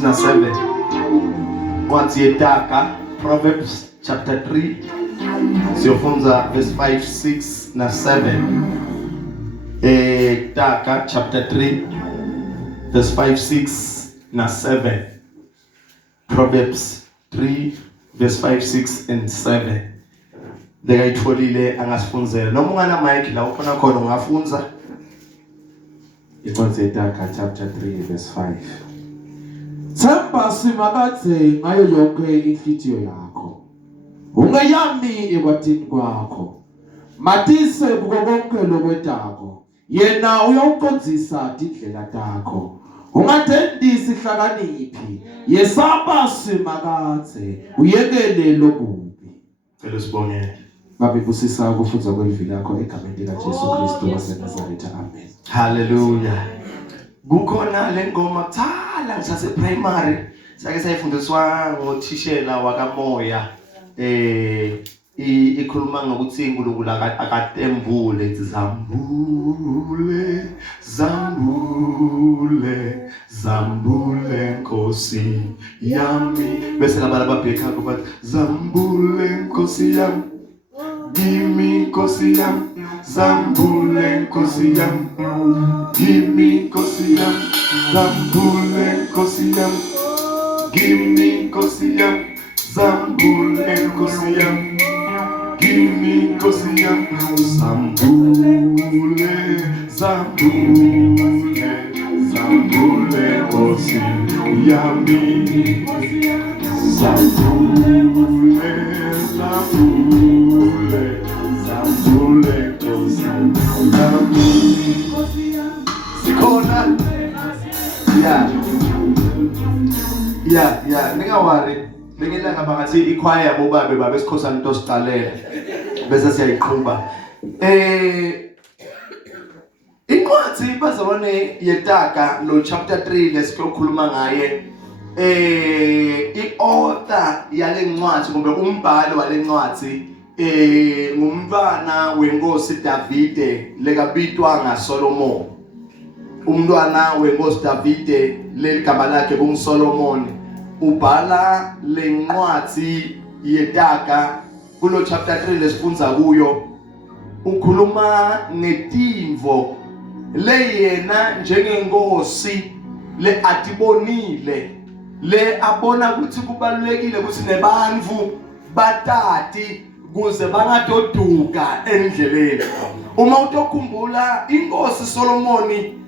na 7. Incwadi yeDaga, Proverbs chapter 3. Siyofunza verse 5, 6 na 7. Daga chapter 3 verse 5, 6 na 7. Proverbs 3 verse 5, 6 and 7. Ndikayitholile angasifunzela noma ungana mic la ukhona khona ungafunza. Incwadi yeDaga chapter 3 verse 5. Themba simakadze ngayo yonke inhliziyo yakho. Ungayami ekwathini kwakho. Matise kuko konke lokwetako. Yena uyawuqondzisa indlela takho. Ungathendisi ihlakaniphi. Yesaba simakadze uyekele lokubi. Cela sibongele. Babe busisa ukufundza kwevili lakho egameni lika Jesu Kristu waseNazaretha. Amen. Hallelujah. Kukhona lengoma thala ngisase primary sake sayifundiswa ngothishela wakaMoya ikhuluma ngokuthi uNkulunkulu akatembule ithi zambule zambule zambule Nkosi yami bese ngabala babhekha bathi zambule Nkosi yami Gimme Nkosi yami zambule Nkosi yami Gimme Nkosi yami zambule Nkosi yami Gimme Nkosi yami zambule Nkosi yami Gimme Nkosi yami zambule zambule zambule Nkosi yami zambule zambule zambule Nkosi yami sikhona ya ningawari lengilanga bangathi ichoir bobabe babe sikhosana into siqalela bese siyayiqhubha incwadi bazalwane yeDaga lo chapter 3 lesikhuluma ngaye i-author yale ncwadi kumbe umbhali wale ncwadi ngumntwana wenkosi Davide lekabitwa ngaSolomon. Umntwana wenkosi Davide leligama lakhe kunguSolomon ubhala lencwadi yeDaga kulo chapter 3 lesifundza kuyo ukhuluma ngetimvo leyena njengenkosi le atibonile le abona ukuthi kubalulekile ukuthi nebantfu batati kuze bangadoduka endleleni. Uma utokhumbula inkosi Solomoni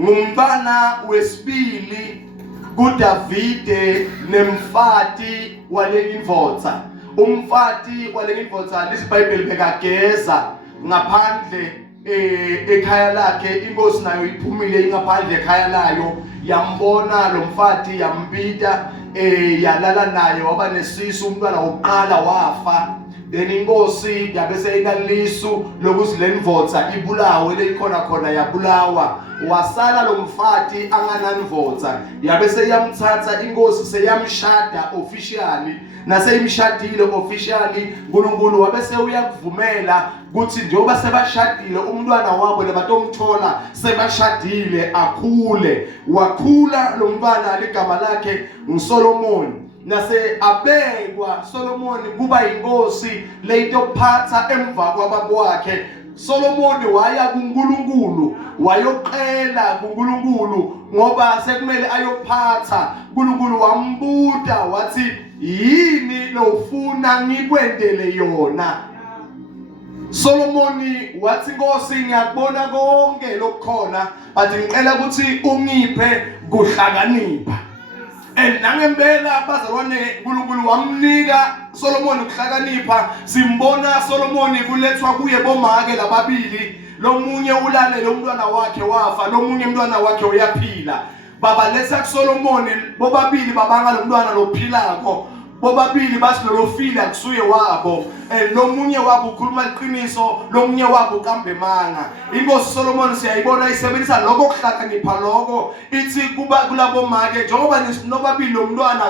ngumntwana wesibili kuDavide nemfati walelindvodza. Umfati walelindvodza lesiBhayibheli bekageza ngaphandle ekhaya lakhe. Inkosi nayo iphumile ingaphandle ekhaya layo yambona lo mfati yambita yalala naye waba nesisu umntwana wokuqala wafa. Then inkosi yabese inalisu lokuthi lendvodza ibulawe leyikhona khona yabulawa wasala lo mfati anganandvodza yabese yamthatha inkosi seyamshada officially naseyimshadile officially uNkulunkulu wabese uyakuvumela ukuthi njengoba sebashadile umntwana wabo lebatomthola sebashadile akhule wakhula lo mntwana ligama lakhe nguSolomon. Nase abekwa Solomon kuba inkosi leyitophatha emva kwababa wakhe. Solomon waya kuNkulunkulu wayoqela kuNkulunkulu ngoba sekumele ayophatha. uNkulunkulu wambuza wathi yini lofuna ngikwendele yona? Solomoni wathi Nkosi ngiyakubona konke lokukhona but ngicela ukuthi ungiphe kuhlakanipha. Nangempela bazalwane uNkulunkulu wamnika Solomon ukuhlakanipha. Simbona Solomon kulethwa kuye bomake lababili. Lomunye ulale lo mntwana wakhe wafa, lomunye umntwana wakhe uyaphila. Babaletha kuSolomon bobabili babanga lo mntwana lophilako. Bobabili bathi lolofile akusuye wabo. Lomunye wabo ukhuluma iqiniso, lomunye wabo ukambemanga. Inkosi Solomon siyayibona isebenzisa lokho kuhlakanipha lokho ithi kuba kulabo make njengoba nobabili lo mntwana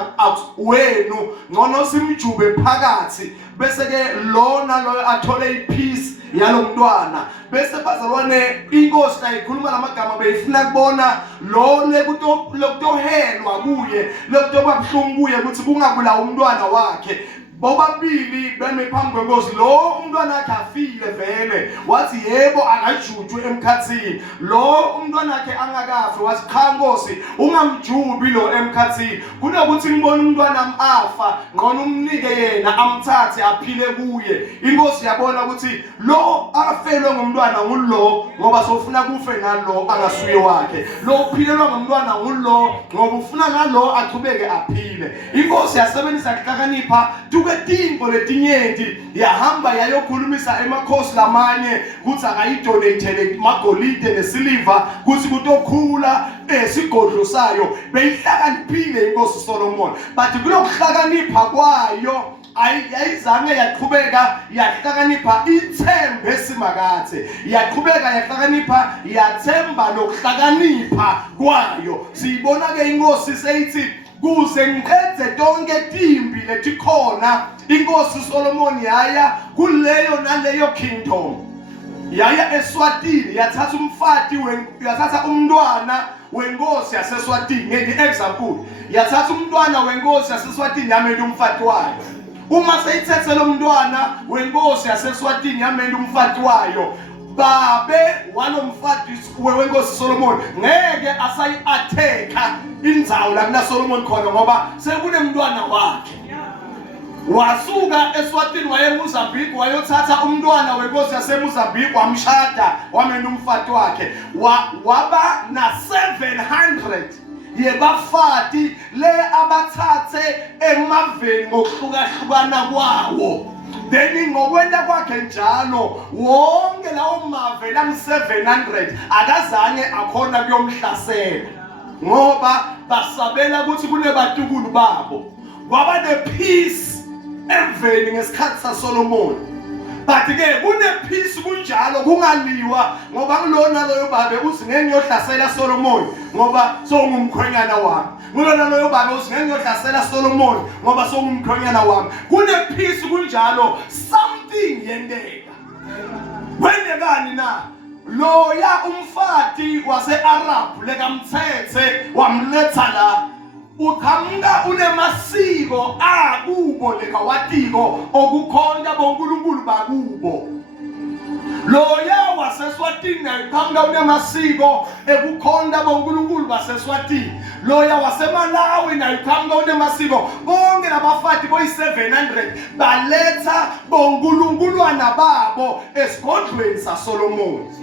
wenu ngcono simjube phakathi bese ke lona lo athole ipeace yalomntwana. Bese bazalwane inkosi ayikhuluma lamagama beyifuna kubona lo lokutohelwa kuye, lokutoba buhlungu kuye ukuthi kungabulawa umntwana wakhe. Bobabili beme phambi kwenkosi, lo umntwana wakhe afile vele, wathi yebo akajutshwe emkhathini. Lo umntwana wakhe angakafi, wathi cha Nkosi ungamjubi lo emkhathini, kunokuthi ngibone umntwana afa ngqona umnike yena amthathe aphile kuye. Inkosi yabona ukuthi lo afelwe ngumntwana ngulo ngoba sofuna kufe nalo angasuye wakhe, lo uphilelwa ngumntwana ngulo ngoba ufuna ngalo aqhubeke aphile. Inkosi yasebenzisa ukuhlakanipha timbo letinyenti, yahamba yayokhulumisa emakhosi lamanye kuthi akayidonate magolide nesiliva kuthi kutokhula esigodlo sayo. Beyihlakaniphile inkosi Solomon, but kulokuhlakanipha kwayo ayizange yaqhubeka yahlakanipha ithembe esimakathe, yaqhubeka yahlakanipha yathemba lokuhlakanipha kwayo. Siyibona ke inkosi seyithi kuze ngiqede tonke timbi letikhona, inkosi Solomon yaya kuleyo naleyo kingdom, yaya eSwatini yathatha umntwana wenkosi yaseSwatini. Nge-example, yathatha umntwana wenkosi yaseSwatini yamela umfati wayo. Uma seyithethe lo mntwana wenkosi yaseSwatini yamela umfati wayo, babe walomfati wenkosi Solomon ngeke asayi-atheka indzawo la kuna Solomon khona ngoba sekunemntwana wakhe. Wasuka eSwatini waye eMozambique wayothatha umntwana wenkosi yaseMozambique wamshada wamena umfati wakhe. Waba na 700 yebafati le abathathe emaveni ngokuhlukahlukana kwawo. Then ngokwenda kwakhe njalo wonke lawo mave lang 700 akazange akhona kuyomhlasela ngoba basabela ukuthi kunebatukulu babo. Kwaba nepeace emveni ngesikhathi saSolomon, but ke kunepeace kunjalo kungaliwa ngoba kulona loyo babe uthi ngeke ngiyohlasela Solomon ngoba songumkhwenyana wami. Kulona loyo babe uthi ngeke ngiyohlasela Solomon ngoba songumkhwenyana wami. Kunepeace kunjalo, something yendeka. Wendekani na? Loya umfati wase-Arab lekamthethe wamletha la, uqhamuka unemasiko akubo lekawatiko okukhonja bonkulunkulu bakubo. Loya waseSwatini uqhamuka unemasiko ekukhonja bonkulunkulu baseSwatini. Loya waseMalawi uqhamuka unemasiko. Bonke labafati boyi-700 baletha bonkulunkuluwana babo esigodlweni saSolomon.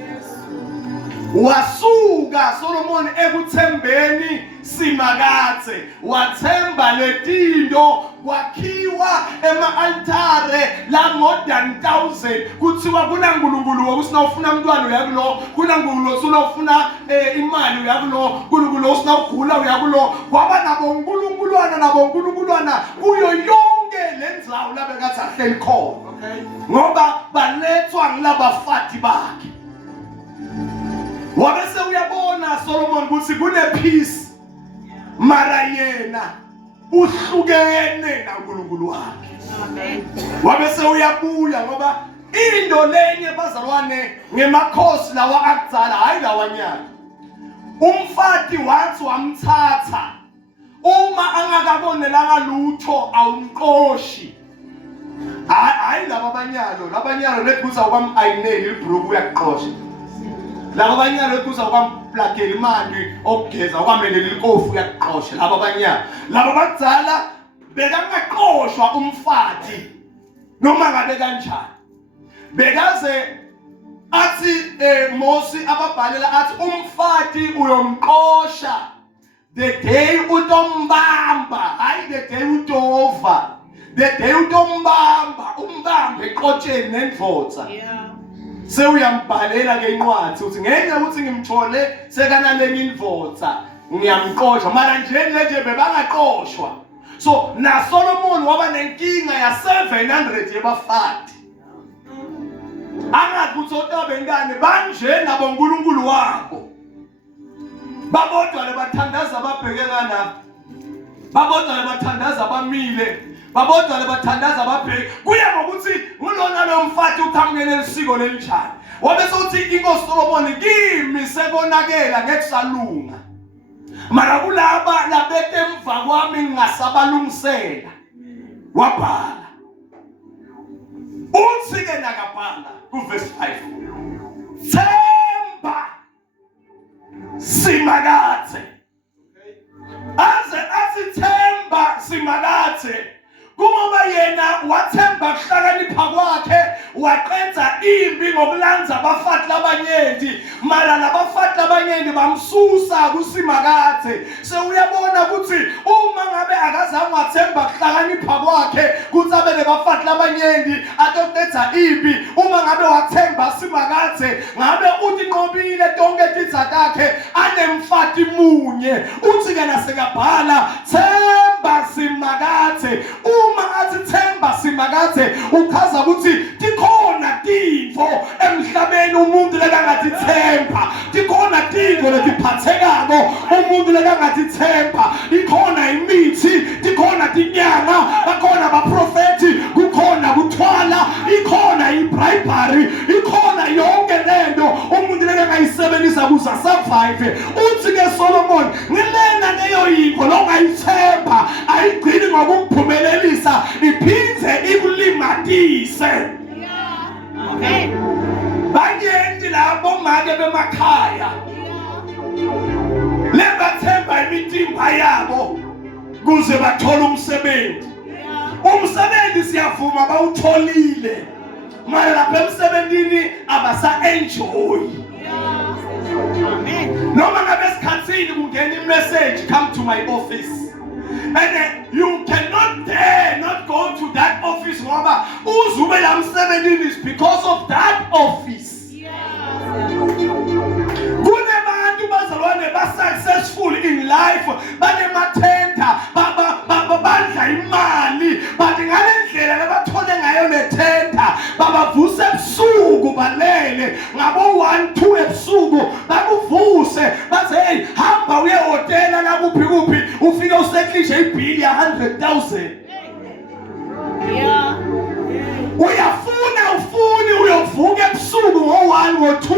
Wasuka Solomon ekuthembeni simakathe, wathemba letindo, kwakhiwa ema-altare la more than 1000. Kuthiwa kuna nkulunkulu wokusinawufuna umntwana uyakulo, kuna nkulunkulu osunawufuna imali uyakulo, nkulunkulu osunawugula uyakulo. Kwaba nabonkulunkuluwana kuyo yonke lendzawo labekathi ahleli khona, ngoba balethwa ngilabafati bakhe. Wabese uyabona Solomon ukuthi kunepeace, mara yena uhlukene naNkulunkulu wakhe. Amen. Wabese uyabuya ngoba into lenye bazalwane ngemakhosi lawa akudzala hayi lawanyana. Umfati wathi wamthatha, uma angakabonelanga lutho awumqoshi. Hayi labanyalo lethuza kwam-ayineli ibhruku uyaqosha. Laba abanyalo kuza ukwamplakela imali okugeza ukwamelela inkofu uyaqosha. Laba abanyalo laba abadzala bekangaqoshwa umfati noma ngabe kanjani. Bekaze athi Mosi ababhalela athi umfati uyomqosha the day utombamba, hayi the day utova. The day utombamba umbambe eqotsheni nendvodza. Sewuyambhalela ke incwadi uthi ngenxa ukuthi ngimthole sekanaleni indvodza ngiyamqosha, mara nje bebangaqoshwa. So na Solomon waba nenkinga ya 700 yebafati. Angathi uthota bengane banje nabo uNkulunkulu wabo. Babodwa lebathandaza babhekekana. Babodwa lebathandaza bamile. babodwa lebathandaza babheki kuya ngokuthi ngulona lo mfati uqhamukele isiko lelinjani. Wabe sothi inkosi Solomon kimi sekonakela ngekusalunga. Mara kulaba labete emva kwami ngingasabalungisela. Wabhala. Uthi ke nakabhala ku verse 5. Themba simakathe. Aze asithemba simakathe. Kumoba yena wathemba kuhlakanipha kwakhe waqenza impi ngokulanza abafathi labanyenti mara labafathi labanyenti bamsusa kusimakathe. Sewuyabona ukuthi uma ngabe akazange wathemba kuhlakanipha kwakhe kuthi abe lebafathi labanyenti atoqedza impi, uma ngabe wathemba simakathe ngabe uthi nqobile tonke titsa takhe anemfati munye. Uthi ke nasekabhala themba simakathe. Uma athi themba simakathe uchaza ukuthi tikhona tifo emhlabeni umuntu lekangathi themba, tikhona tifo letiphathekako umuntu lekangathi themba, ikhona imithi, tikhona tinyanga, bakhona abaprofeti, kukhona kuthwala, ikhona ibribery, ikhona yonke lento umuntu lekangayisebenzisa ukuze survive. Uthi ke Solomon ngilena leyo yinto longayithemba ayigcini ngokumphumelelisa iphindze ikulimatise. Amen. Banyenti labo make bemakhaya lebathemba imitimba yabo kuze bathole umsebenzi. Umsebenzi siyavuma bawutholile mara lapha emsebenzini abasa enjoy. Noma ngabe sikhatsini kungena imessage come to my office. And then you cannot dare not go to that office ngoba uzube la msebenzini is because of that office. Kunebantu bazalwane ba successful in life banemathenda badla imali but ngalendlela lebathole ngayo lethenda babavuse ebusuku balele ngabo 1-2 ebusuku bakuvuse bathi hey hamba uye hotela la kuphi ufika useklishe ibhili ya 100,000. Uyafuna ufuni uyovuka ebusuku ngo1 ngo2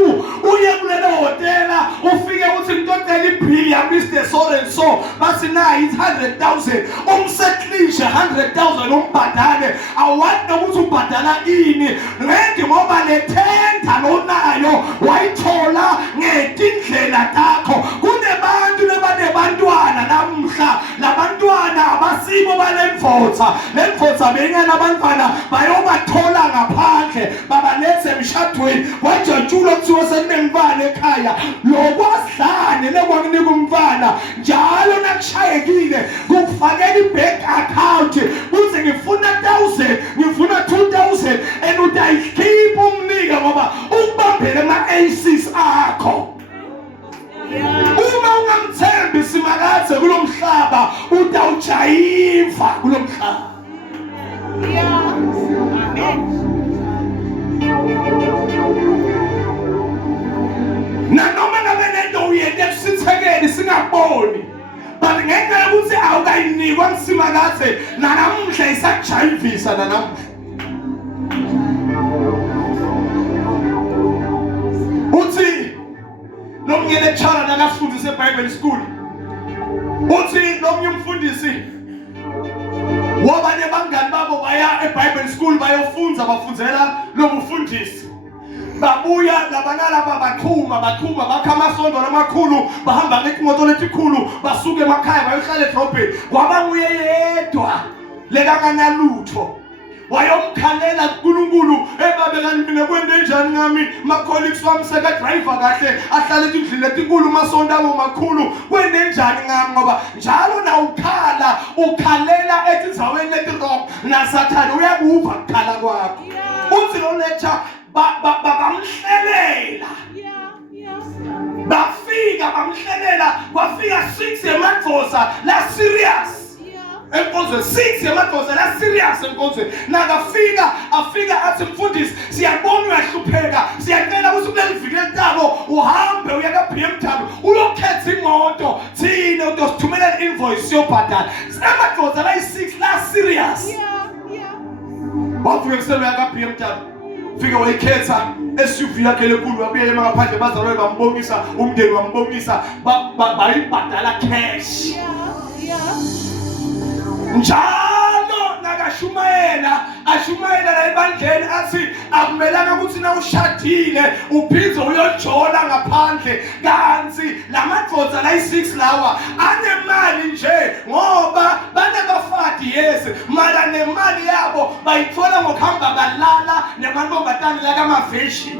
uye kulelo hotela ufike uthi ngitotela ibhili ya Mr. So and so bathi na it's 100,000 umseklishe 100,000 umbhadale awathi ukuthi ubhadala ini ngeke ngoba lethenda lonayo wayithola ngezindlela zakho. Kunebantu lebanebantwana namhla labantwana abasibo balemfotha lemfotha bengena abantwana bayobathola ngaphandle babalethe emshadweni wajatshula kuthiwa senimengibane ekhaya lokwasidlane lekwakunika umfana njalo nakushayekile kufakela ibank account kuthi ngifuna 1,000 ngifuna 2,000 and utayikhipha umnika ngoba ukubambele ama-aces akho. Uma ungamthembi simakathe kulomhlaba utawujayiva kulomhlaba. Na noma ngabe lento uyende kusithekeli singaboni but ngenxa yokuthi awukayinikwa ngisimakathe nanamuhla isakujayivisa nanamuhla. Uthi nomnye lecturer nakafundisa eBible school uthi nomnye umfundisi wabanye bangani babo baya eBible school bayofunza bafundzela lo mfundisi babuya labanalaba baqhuma bakha amasondo lamakhulu bahamba ngekimoto letikhulu basuke emakhaya bayohlala edrobheni kwabanguye yedwa lekakanalutho wayomkhalela kuNkulunkulu ebabekani mina kwende njani ngami ma-colleagues wami seka-driver kahle ahlale endlini letinkulu masonto abo makhulu kwende njani ngami ngoba njalo na ukhalela etindzaweni leti-wrong nasathane uyakuva kukhala kwakho. Uthi lo lecture bamhlelela bafika bamhlelela kwafika 6 emadvosa la serious enkonzweni 6 yamadlozi la serious enkonzweni afika athi mfundisi siyabona uyahlupheka siyacela ukuthi kuleli viki letabo uhambe uya ka BMW uyokhetha imoto thina udosithumela invoice yobhadala amadlozi la 6 la serious wavuke kuselo ya ka BMW fika wayikhetha SUV yakhe lenkulu wabuye ngaphandle bazalwane bambongisa umndeni wambongisa bayibhadala cash njalo nakashumayela la ebandleni athi akumelanga ukuthi na ushadile uphindze uyojola ngaphandle kanti lamadvodza la 6 lawa anemali nje ngoba banebafati yes mara nemali yabo bayithola ngokuhamba balala nemantombazane la kamaveshi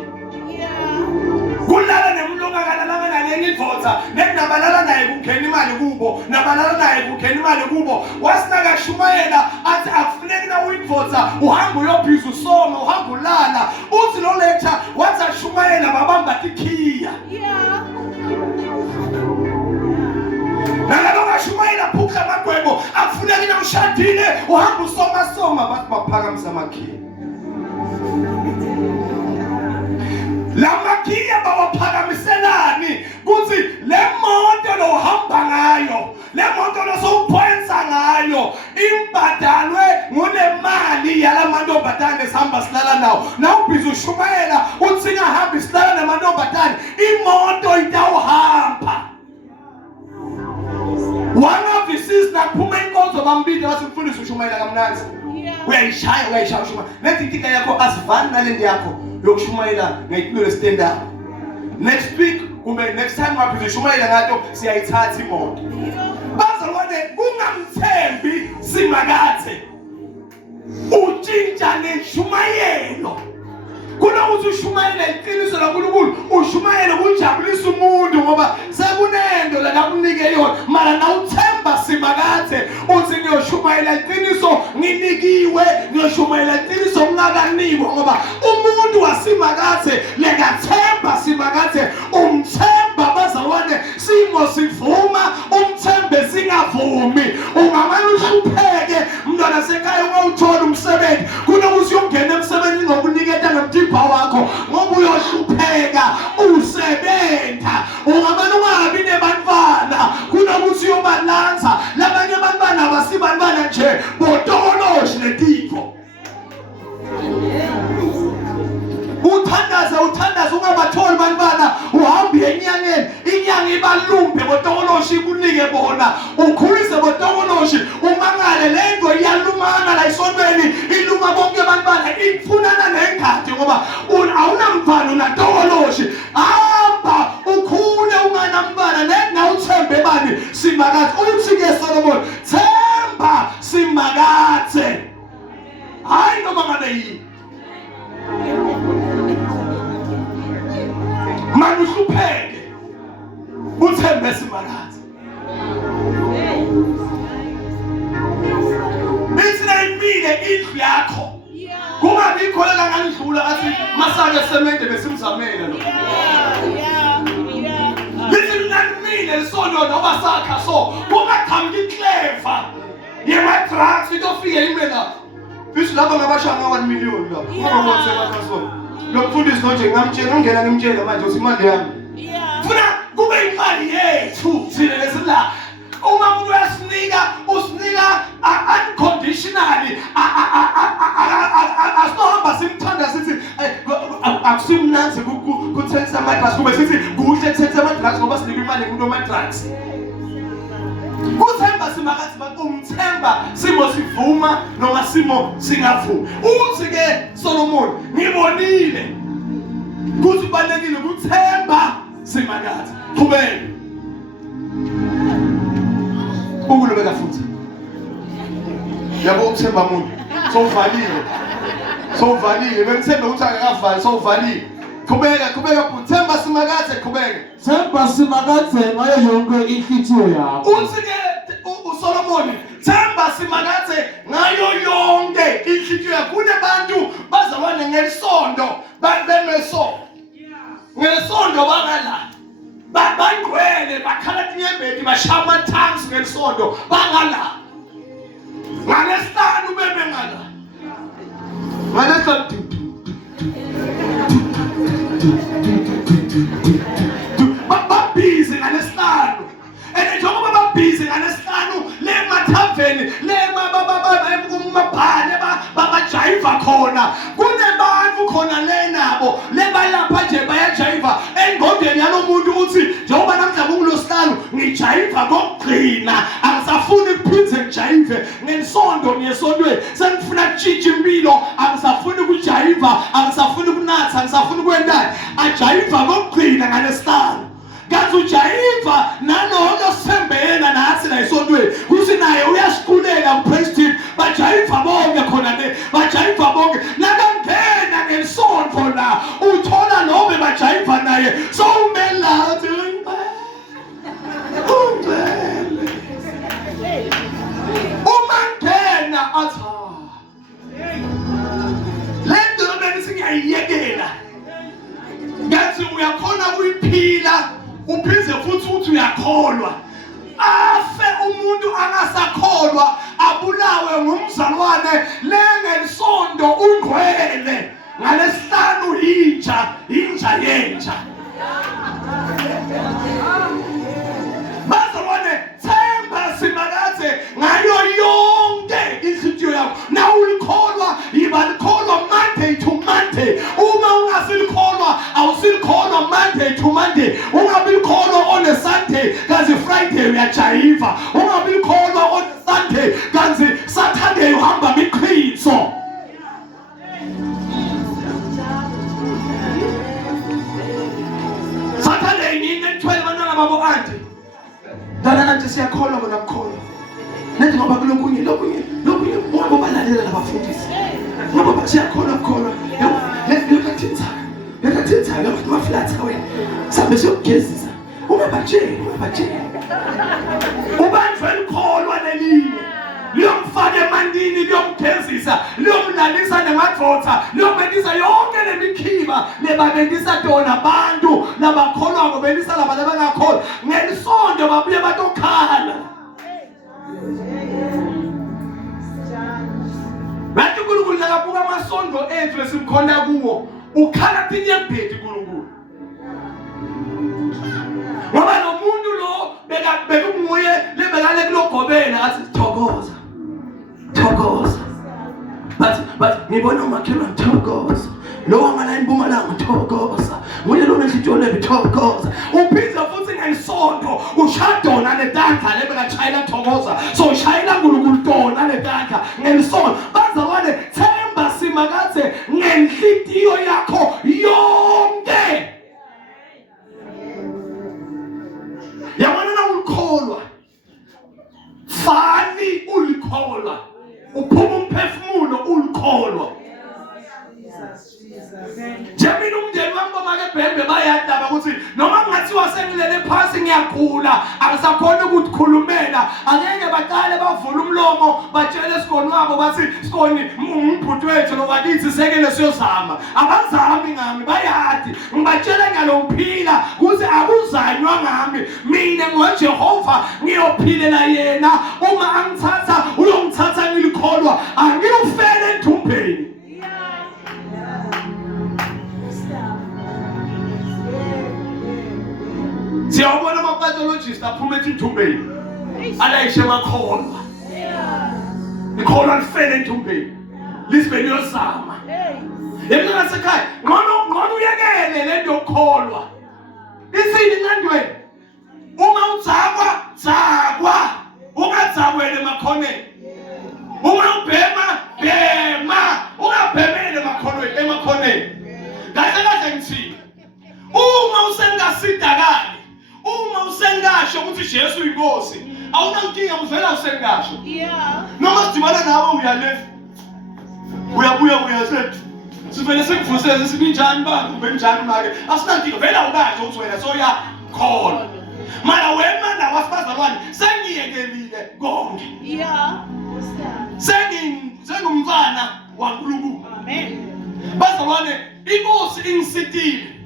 kulala nemlunga kalalanga nalenye idvodza nekunabalala naye kukhena imali kubo nabalala naye kukhena imali kubo wasinaka shumayela athi akufuneki na uyidvodza uhamba uyobhiza usoma uhamba ulala uthi lo lecture wathi ashumayela babamba tikhiya nalalo kashumayela phukha amagwebo akufuneki na ushadile uhamba usoma bathi baphakamisa amakhiya la makhiya bawaphakamiselani kuthi le moto lo uhamba ngayo le moto lo sowuphoyisa ngayo imbadalwe ngunemali yalamantombazane esihamba silala nawo nawubhiza ushumayela uthi singahambi silala namantombazane imoto itawuhamba wangavisisi nakuphuma inkonzo bambide wathi mfundisi ushumayela kamnanzi uyayishaya ushumayela nethi inkinga yakho asivani nalendi yakho yokushumayela ngayipilo stand up next week kumbe next time waphiza ushumayela ngato siyayithatha imoto bazalwane kungamthembi simakathe utshintsha neshumayelo kunokuthi ushumayela iqiniso laNkulunkulu ushumayela ukujabulisa umuntu ngoba sekunento la kakunike yona mara nawuthemba simakathe uthi ngiyoshumayela iqiniso nginikiwe ngiyoshumayela iqiniso ngingakanikwa ngoba umuntu wasimakathe lekathemba simakathe umthemba bazalwane simo sivuma umthembe singavumi ungamane uhlupheke mntwana sekhaya ungawuthola umsebenzi kunokuthi uyongena emsebenzini ngokuniketa ngempipha wakho ngoba uyohlupheka usebenza ungamane ungabi nebantwana kunokuthi uyobalanza labanye abantwana abasibantwana nje botokoloshi letifo uthandaza ungabatholi bantwana uhambe enyangeni inyanga ibalumbe botokoloshi ikunike bona ukhulise botokoloshi umangale lento iyalumana la isontweni iluma bonke abantwana ifunana nengadi ngoba awunamfana unatokoloshi hamba ukhule unganamfana na uthembe bani simakathe uthi-ke Solomon themba simakathe hayi noma ngabe yini manje uhlupheke uthembe simakathe Isina imile indlu yakho kungabi ikholela ngandlula athi masake semente besimzamela lo Lisinamile lisono noba sakha so kungathambi clever yema-drugs itofike imela Bisu lapha ngabashanga 1 million lapha ngoba bonke bakhaso lokufundisa nje ngamtshela ngingena ngimtshela manje usimali yami funa kube imali yethu thina lesila uma umuntu usinika unconditionally asinohamba simthanda sithi akusimnanzi kuthenisa ama-drugs kube sithi kuhle kuthenisa ama-drugs ngoba sinika imali kumuntu wama-drugs kuthemba simakathe umthemba simo sivuma noma simo singavumi uthi-ke Solomon ngibonile kuthi kubalulekile ukuthemba simakathe qhubeka ukulubeka futhi yabo ukuthemba umuntu sowuvalile bengithembe ukuthi akakavali sowuvalile qhubeka uthemba simakathe qhubeka themba simakathe ngayo yonke inhliziyo yakho uthi-ke uSolomon themba simakathe ngayo yonke inhliziyo yakho kunebantu bazalwane ngelisondo ngesondo bangala bangcwele bakhala tinyembeti bashaya ama-tongues ngesondo bangala edolobheni kumabhane bajayiva khona kunebantu khona le nabo lebalapha nje bayajayiva engqondweni yalomuntu uthi njengoba namhla kuLosihlanu ngijayiva kokugcina angisafuni ukuphinde ngijayive ngesondo ngesontweni sengifuna ukutshintsha impilo angisafuni ukujayiva angisafuni ukunatha angisafuni ukwendani ajayiva kokugcina ngalesihlanu kanti ujayiva nalona sembeyena nathi la esontweni kuthi naye uyasiqulela kupraise team bajayiva bonke khona le bajayiva bonke nakangena ngesonto la uthola nobe bajayiva naye so umela uthi uma ngena athi lento lobeni singayiyekela ngathi uyakhona kuyiphila uphize futhi uthi uyakholwa afe umuntu angasakholwa abulawe ngumzalwane lengelisondo ungcwele ngalesihlanu inja yenja bazalwane themba simakathe ngayo yonke inhliziyo yakho na ulikholwa yiba likholwa Monday to Monday uma ungasikholwa awusikholwa Monday to Monday ungabilikholwa on a Sunday kazi Friday uyajayiva ungabilikholwa on Sunday kazi Saturday uhamba miqhiso Saturday ngine 12 bantwana babo anti dana nje siyakholwa bona mkholo nethi ngoba kulokunye ngoba balalela labafundisi ngoba siyakholwa mkholo yakathetha abantu baflatha wena sabe siyogezisa ungabajeli ubanjwe likholwa lelinye liyomfaka emandini liyomgezisa liyomlalisa nemadvodza liyobendisa yonke lemikhiba lebabendisa tona abantu labakholwa ngobendisa laba labangakholwa ngelisondo babuye batokhala bathi uNkulunkulu nakabuka amasondo ethu esimkhona kuwo ukhala tinye ebhedi uNkulunkulu ngoba lo muntu lo bekunguye lebekale kulogobela athi thokoza but ngibona umakhelwane thokoza lo wangala eMpumalanga thokoza nguye lona enhlitiyo lebe thokoza uphiza futhi ngelisonto ushadona letandla lebekachayela thokoza so ushayela uNkulunkulu tona letandla ngelisonto bazalwane themba simakathe ngenhlitiyo yakho yonke yabona na ulikholwa fani ulikholwa uphuma umphefumulo ulikholwa Jamina umndeni wami bomakebhembe bayadaba ukuthi noma kungathiwa sengilele phansi ngiyagula akusakhona ukukhulumela angeke baqale bavula umlomo batshele Sikoni wabo bathi Sikoni umbhuti wethu lo wakithi sekele siyozama abazami ngami bayadi ngibatshele ngalophila ukuthi akuzanywa ngami mina ngoJehova ngiyophilela yena uma angithatha uyongithatha ngilikholwa angiyufele enthumbeni siyabona ama-pathologist aphuma enthumbeni alayishe makholwa ikholwa lifele enthumbeni lisibe liyozama yemina nasekhaya ngcono uyekele lento yokukholwa isini encandweni uma udzakwa ungadzabwele emakhoneni uma ubhema ungabhemele emakhoneni kahle ngithini uma usengasidakali uma usengasho ukuthi Jesu uyinkosi awunankinga uvela usengasho noma sidibana nawe uyabuya uyasethi sivele sikuvusele sininjani ube njani make asinankinga vela ukasho ukuthi wena soyakholwa mara wena nawe asifazalwane sengiyekelile konke sengumfana waNkulunkulu amen bazalwane inkosi ingisitile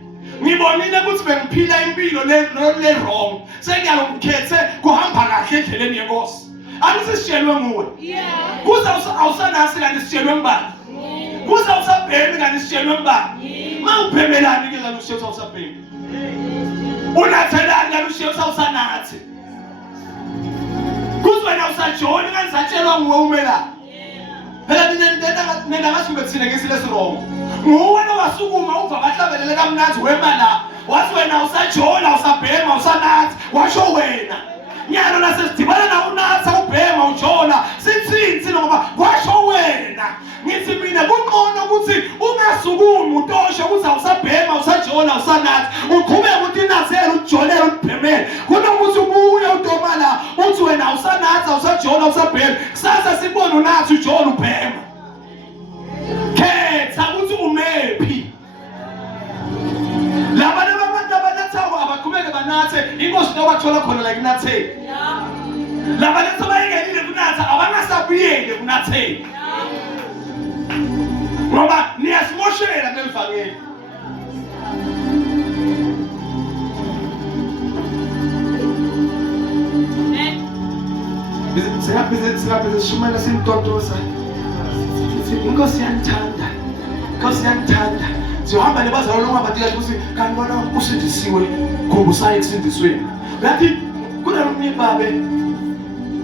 ngibonile ukuthi bengiphila impilo le wrong sengiyalokukhethe kuhamba kahle endleleni yenkosi angisisitshelwe nguwe kuze awusanasi kanti sitshelwe ngibani kuze awusabhemi kanti sitshelwe ngibani mawubhemelani ke kanti usitshelwe awusabhemi unathelani kanti usitshelwe awusanathi kuze wena usajoni kangisatshelwa nguwe umela phela nina ngathi ngithine ngesile sirongo nguwe nowasukuma uva bahlabelele kamnandi wemala wathi wena usajona usabhema usanathi washo wena nyalo nasesidibana na unatha ubhema ujona sithini ngoba kwasho wena ngithi mina kunqono ukuthi ungasukumi utoshe ukuthi awusabhema usajona usanathi uqhubeke ukuthi inathela ujonela ubhemele kunokuthi ubuye udomala uthi wena awusanathi awusajona usabhema kusasa sibone unathi ujona ubhema khetha ukuthi umephi laba nabantu abanathayo abaqhubeke banathe inkosi nobathola khona la kunatheni laba lethu bayingelile kunatha abangasabuyele kunatheni ngoba niyasimoshela ngelivangeli Singaphize shumela sintontosa inkosi yanithanda inkosi yanithanda siyohamba nebazalwane ongabadikazi ukuthi kanti bona usindisiwe khumbusaye ekusindisweni ngathi kunalomnye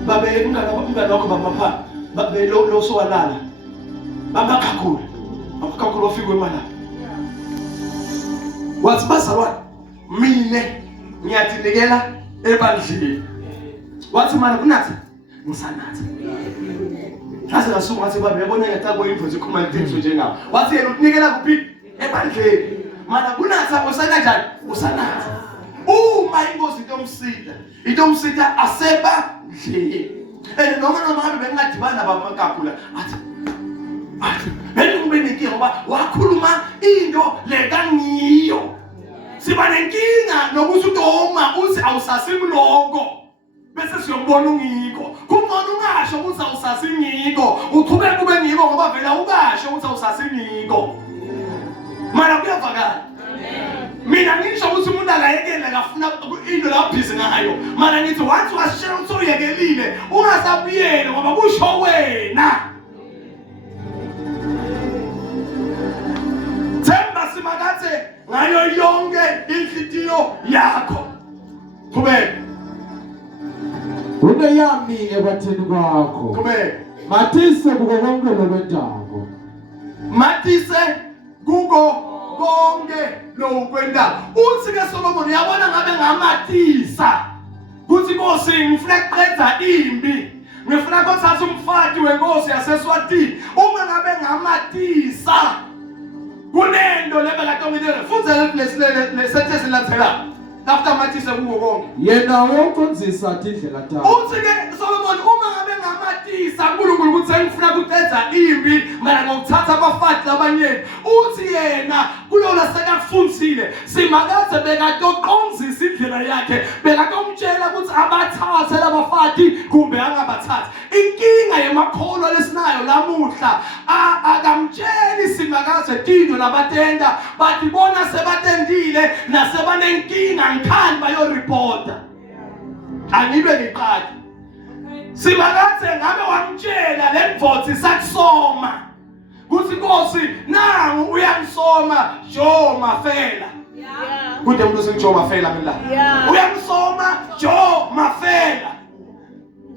babe umngane wakho bamapha babe lo sowalala bamakhakhulu ofika emala wathi bazalwane mine ngiyadzinikela ebandleni wathi mana kunathi ngisanathi Ase ngasuka ngathi babe yabona ngatako imvuzo ikhuluma into njengawo wathi yena unikela kuphi ebandleni mana kunatha usanajani usanatha uma inkosi itomsita asebandleni noma ngabe bengadibana bamakhakhula athi bengube nenkinga ngoba wakhuluma into lekangiyo siba nenkinga nokuthi udoma uthi awusasimloko bese siyobona ungiko kungcono ungasho ukuthi awusasingiko uqhubeke kube ngiko ngoba vela ukasho ukuthi awusasingiko mana kuyavakala mina ngisho ukuthi umuntu akayekele akafuna into la busy ngayo mana ngithi wathi wasishela ukuthi uyekelile ungasabuyele ngoba kusho wena themba simakathe ngayo yonke inhlitiyo yakho qhubeka uneyami ebatheni kwakho qhubeka matise kuko konke lokwendawo matise kuko konke lokwendawo uthi ke Solomon uyabona ngabe ngamatisa kuthi Nkosi ngifuna ukuqedza impi ngifuna ukuthatha umfati wenkosi yaseSwatini uma ngabe ngamatisa kunendo lebekatongile futhi lesethesi lathela after matisa kuko konke yena uyoqonzisa indlela takho uthi ke Solomon uma ngabe ngamatisa uNkulunkulu ukuthi engifuna ukuqedza impi mara ngokuthatha abafati labanyeni uthi yena kulona sekafundisile simakathe bekatoqonzisa indlela yakhe bekatomtshela ukuthi abathathe labafati kumbe angabathathi inkinga yemakholwa lesinayo lamuhla akamtsheli simakathe tino labatenda bathi bona sebatendile nasebanenkinga ngikhani bayoreporta angibe ngiqadi simakathe ngabe wamtshela lemvothi sakusoma kuthi Nkosi nangu uyangisoma Jo Mafela kude umuntu usengiJo Mafela mina uyangisoma Jo Mafela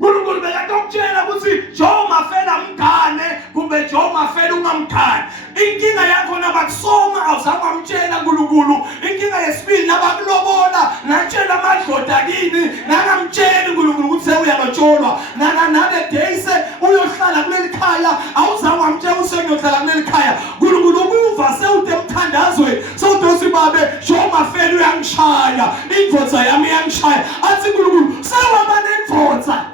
uNkulunkulu bekatomtshela ukuthi Jo Mafela mngane kumbe Jo Mafela ungamkhani inkinga yakho nabakusoma awuzangamtshela uNkulunkulu inkinga yesibili nabakulobola natshela amadloda kini nangamtshela uNkulunkulu ukuthi uyalotsholwa nanabe deyise uyohlala kuleli khaya awuzangamtshela usengiyohlala kuleli khaya uNkulunkulu ukuva sewude emthandazweni sewudosi babe Jo Mafela uyangishaya indvodza yami iyangishaya athi uNkulunkulu sewaba nendvodza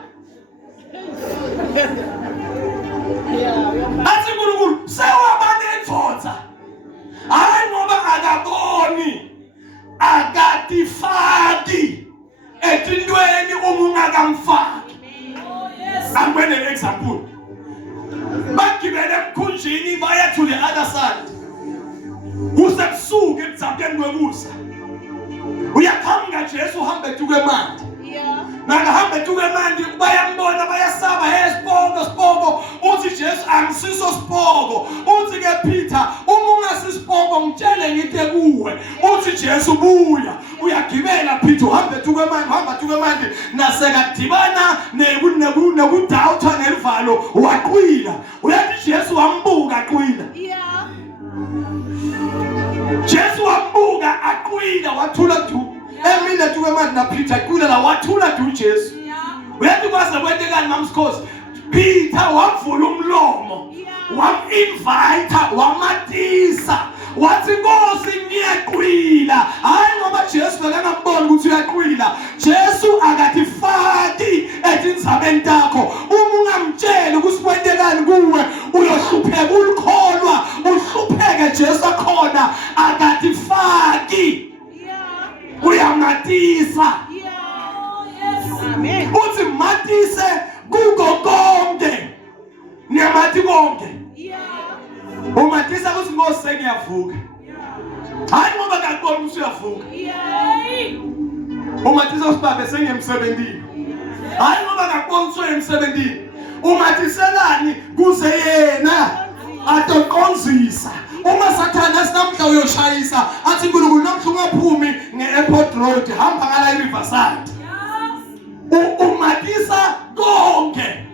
athi uNkulunkulu sewaba nendvodza hayi ngoba akaboni akatifaki etintweni uma ungakamfaki angibene example bagibele emkhunjini baya to the other side kusebusuku ebudzapeni kwebusa uyakhanga Jesu uhambe tukwemandi nakahambe tukwemandi bayambona bayasaba sipoko uthi Jesu angisiso sipoko uthi ke Peter uma ungasisipoko ngitshele ngite kuwe uthi Jesu buya uyagibela Peter uhambe tukwemandi nasekadibana nekudawutha nelivalo waqwila uyathi Jesu wambuka aqwila Jesu wambuka aqwila wathula tu emile tukwemandi na Peter aqwila la wathula tu Jesu uyathi kwase kwentekani mamsikhosi Peter wavula umlomo wam-invite wamatisa wathi Nkosi ngiyaqwila hayi ngoba Jesu bekangamboni ukuthi uyaqwila Jesu akatifaki etinzabeni takho uma ungamtshela ukuthi kwentekani kuwe uyohlupheka ulikholwa uhlupheke Jesu akhona akatifaki uyamatisa Amen. uthi matise kuko konke niyamathi konke umatisa ukuthi Nkosi sengiyavuka hayi ngoba ngakubona ukuthi uyavuka umatisa usibabe sengiyemsebenzini hayi ngoba ngakubona ukuthi uyemsebenzini umathiselani kuze yena atoqonzisa uma sathana sinamhla uyoshayisa athi uNkulunkulu namhla ungaphumi nge-airport road hamba ngala i-Riverside umatisa konke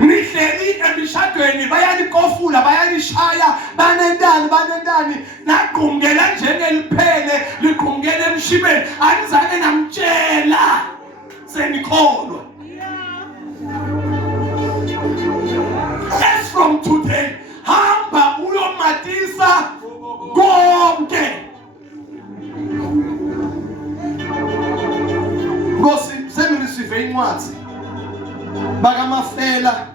nihleli emishadweni bayalikofula bayalishaya banentani naqhungela njengeliphele liqhungela emshibeni anizake namtshela senikholwa as from today hamba uyomatisa konke Nkosi sengirisive incwadi bakamafela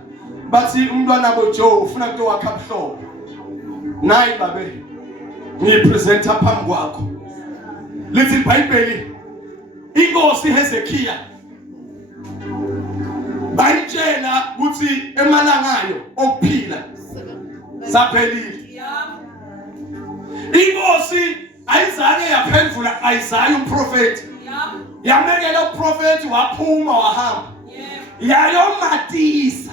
bathi umntwana boJoe ufuna kutowakha buhlobo nayi babe ngipresenta phambi kwakho lithi iBhayibheli inkosi Hezekiya bayitshela ukuthi emalangayo okuphila saphelile inkosi ayizake yaphendula Isaiah umprofeti yamekela uprofeti waphuma wahamba yayomatisa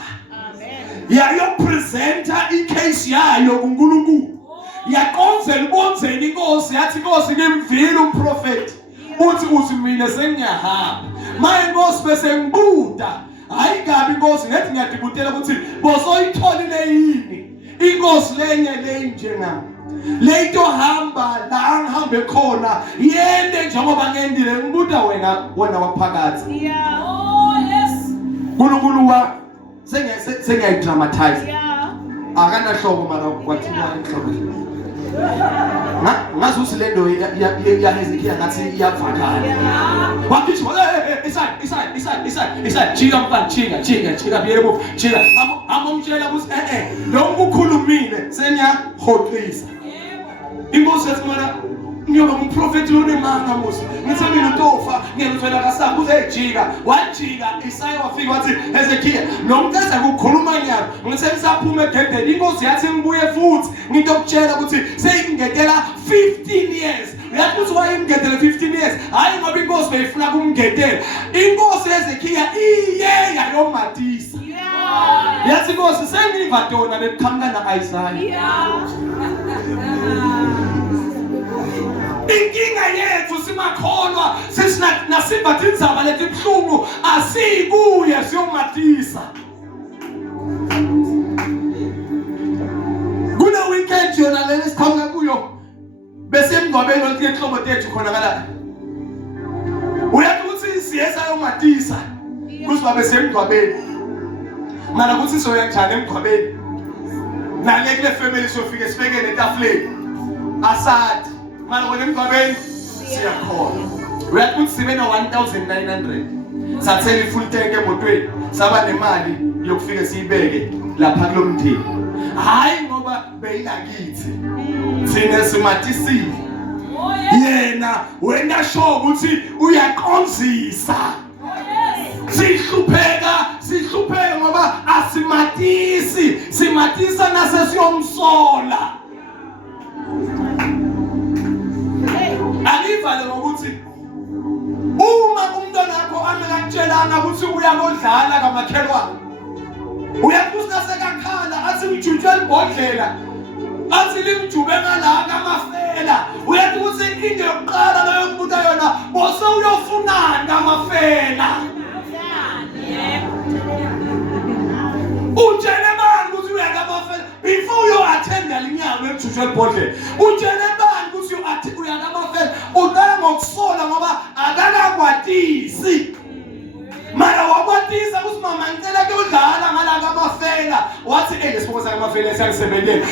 yayopresenta icase yayo kuNkulunkulu yaqonzela ubonzeni inkosi yathi Nkosi ngimvile umprofeti uthi mina sengiyahamba manje Nkosi bese ngibuda hayi kabi Nkosi ngathi ngiyadibutela ukuthi bosoyitholile yini inkosi lenye njengami leto hamba la ngihambe khona yende njengoba ngendile ngibuda wena waphakathi uNkulunkulu wa sengiyayidramatize akanahlobo mara kwathina inhlobo ngazuthi lento ya Hezekiya ngathi iyavakala wakithi isa chika mfana chika biyebo chika amomtshela ukuthi lo ukukhulumile senyahoqisa inkosi yathi mana ngiyoba umprofeti lonemanga musi ngithi mina utofa ngiyeluthola kasapho uzejika wajika Isaiah wafika wathi Hezekiya lo muntu ezakukhuluma nyalo ngithi ngisaphuma egedeni inkosi yathi ngibuye futhi ngitokutshela ukuthi seyingedela 15 years uyathi ukuthi wayimgedela 15 years hayi ngoba inkosi beyifuna kumgedela inkosi Hezekiya iye yayomatisa yathi inkosi sengiva dona beqhamuka na Isaiah inkinga yethu simakholwa nasibathi indzaba letibhlungu asikuye siyomatisa kule weekend yona leli sikhawuka kuyo bese emngcwabeni olike inhlobo tethu khona kala uyathi ukuthi siyesa yomatisa kusibabe semngcwabeni mana kuthi soya njani emngcwabeni nale kule family sofike sibeke netafuleni asadi mana wena emngcwabeni siyakhona uyathi ukuthi sibe na 1900 sathela ifull tank emotweni saba nemali yokufika siyibeke lapha kulomndeni hayi ngoba beyilakithi thina simatisile yena wena show ukuthi uyaqonzisa sihlupheka ngoba asimatisi simatisa nasesiyomsola alivale ngokuthi uma umntwana wakho amekakutshela ukuthi uyakodlala kamakhelwane uyakusa sekakhala athi ngijutshwe ibhodlela athi limjube ngala kamafela la uyathi ukuthi into yokuqala leyo kubuta yona bose uyofunana amafela utshele manje ukuthi uyaka amafela before you attend ngalinyawo ejujwe ebhodle utshele manje ukuthi uyaka amafela uqala ngokusola ngoba akakakwatisi mara wakwatisa ukuthi mama ngicela kuyodlala ngalaka amafela wathi lesibonisa amafela esiyakusebenzele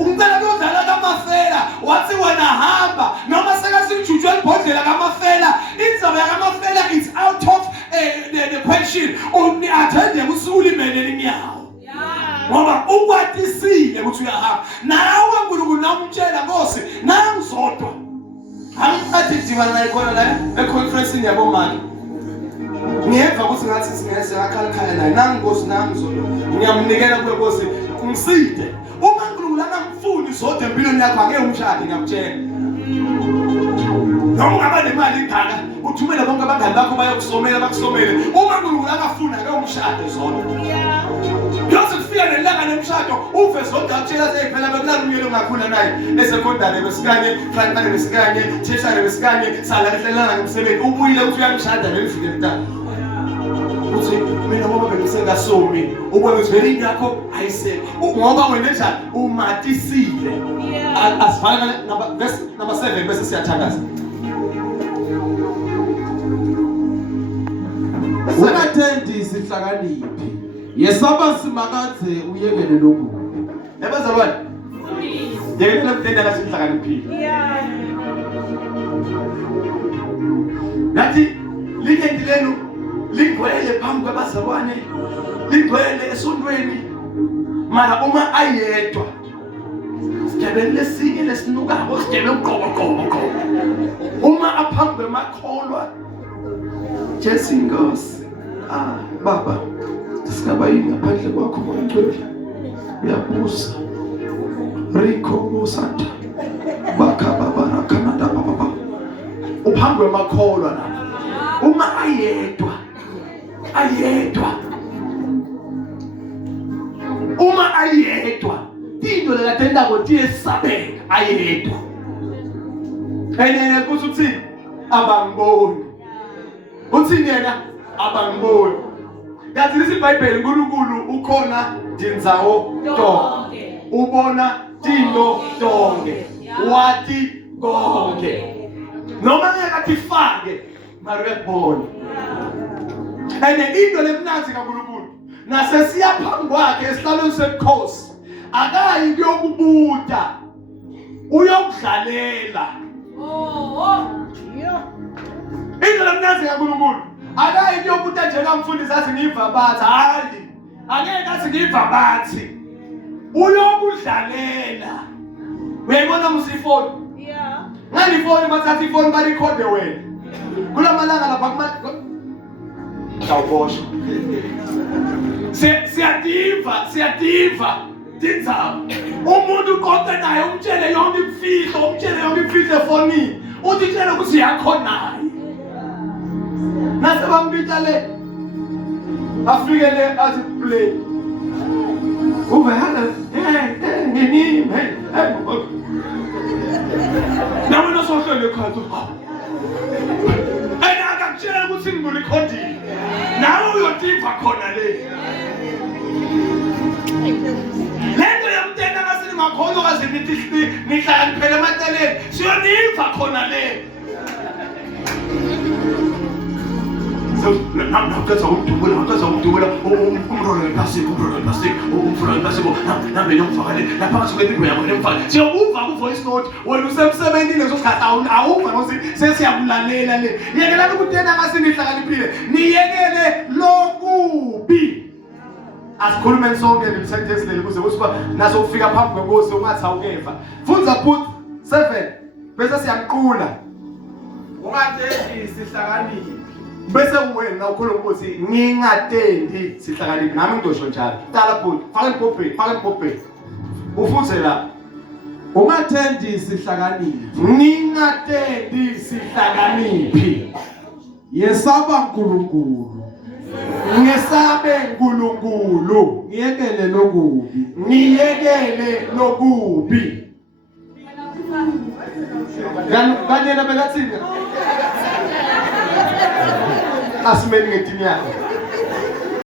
ngicela kuyodlala kamafela wathi wena hamba noma sekasijujwe ebhodlela kamafela indzaba yakamafela is out of the question attende ukuthi ulimele linyawo ngoba ukwatisile ukuthi uyahamba nawe uNkulunkulu namtshela Nkosi nangizodwa angicathi dibana naye khona la econference yabo manje ngiyeva ukuthi ngathi singeze akhalakhala naye nangosi nangizolo ngiyamnikela kuwe Nkosi ungiside uma uNkulunkulu angamfuni zodwa empilweni yakho angeke umshade ngiyakutshela noma ungaba nemali ingaka uthumele bonke abangani bakho bayokusomela bakusomele uma uNkulunkulu akafuna ngeke umshade zodwa yose kufika nelanga nemshado uve zodwa akutshela phela bekulala umyelo ongakhula naye esekondari besikanye primary besikanye tertiary besikanye sala kuhlelana ngomsebenzi ubuyile ukuthi uyamshada nelifike litana uthi mina ngoba bengisengasomi ubona ukuthi vele into yakho ayisekho ngoba wena njani umatisile asifana number 7 bese siyathandaza ungathendi sihlakaniphi yesaba simakadze uyekele lokhu ebazalwane yekele lokutenda kasihlakaniphile nathi linyenti lenu ligcwele phambi kwabazalwane ligcwele esontweni mara uma ayedwa sigebe lesinye lesinukako sigebe uqobo uma aphambi kwemakholwa Jesu Nkosi baba singaba yini ngaphandle kwakho ngcwele uyabusa Rico Santa bakaba barakanada baba uphambi kwemakholwa la uma ayedwa uma ayedwa into lekatenda ukuthi esabeka ayedwa enene kuthi uthini abangiboni uthini yena abangiboni kanti lesiBhayibheli uNkulunkulu ukhona ndinzawo tonke ubona tinto tonke wathi konke noma ngeke ifake mara uyabona ene into lemnazi kaNkulunkulu nasesiya phambi kwakhe esihlalweni sebukhosi akayi kuyokubuta uyokudlalela into lemnazi kaNkulunkulu akayi kuyobuta njengamfundisi athi ngiva bathi hayi angeke athi ngiva bathi uyokudlalela uyayibona musifoni ngani ifoni bathatha ifoni barikhode wena kulamalanga lapha kuma Tawbosha siyadiva tindzaba umuntu uqoqe naye umtshele yonke imfihlo efonini utitshela ukuthi yakho naye nasebambita le afike le athi play uve hala ngini nawe nosohlele khatho akakutshela ukuthi ngirecording nawe uyotiva khona le lento yamtenda ngasini ngakhono kaze nithi nihlakaniphele emaceleni siyoniva khona le so namkaza umdubula umrolo leplastic umfula leplastic nambe yomfakale lapha kwethu yabo nemfaka siyokuva ku voice note wena usemsebenzini lesosikhathi awuva ngosi sesiyabulalela le yekela ukutenda ngasini nihlakaniphile niyekele lokubi asikhulume sonke ngemsentence le kuze kusiba naso kufika phambi kwenkosi ungathi awukeva funza put 7 bese siyamqula ungathendi sihlakaniphi bese wena ukhuluma ukuthi ngingatendi sihlakaniphi nami ngidosho njalo qala put faka impopeni ufunze la ungathendi sihlakaniphi ngingatendi sihlakaniphi yesaba uNkulunkulu ngesabe uNkulunkulu ngiyekele lokubi Kanye na bekathini. Asimeni ngetini yakho.